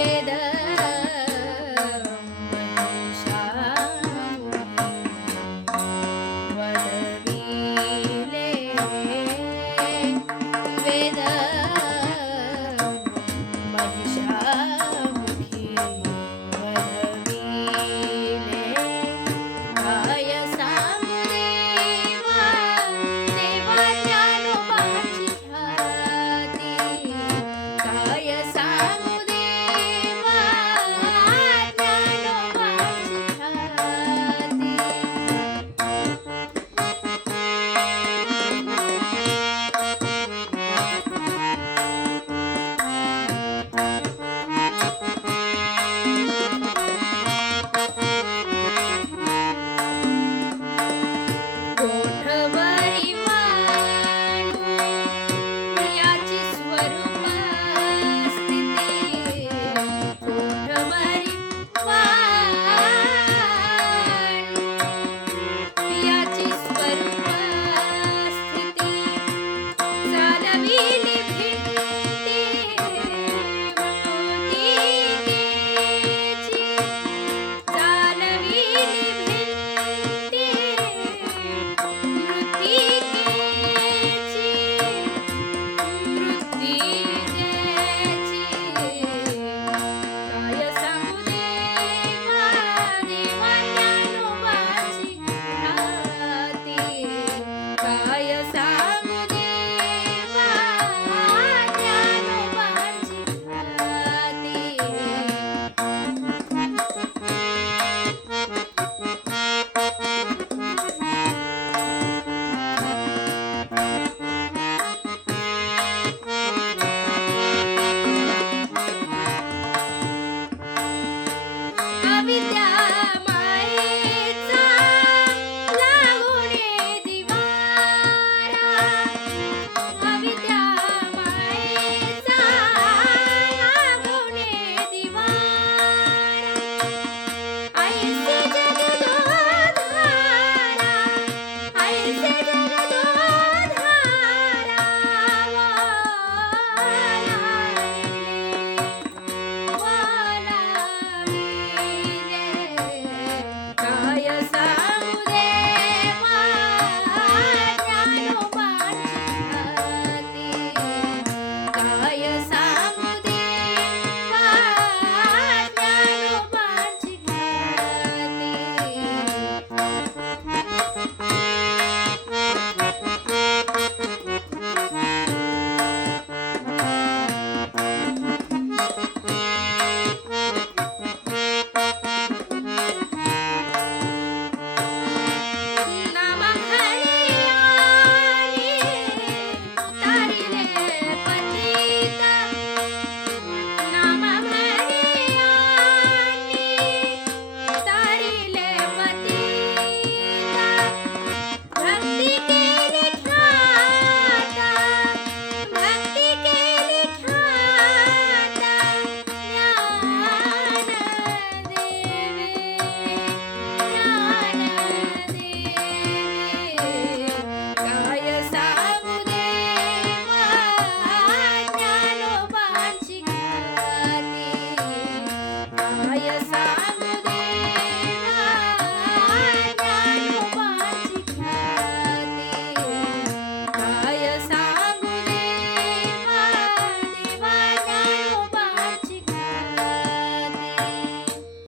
ವೇದ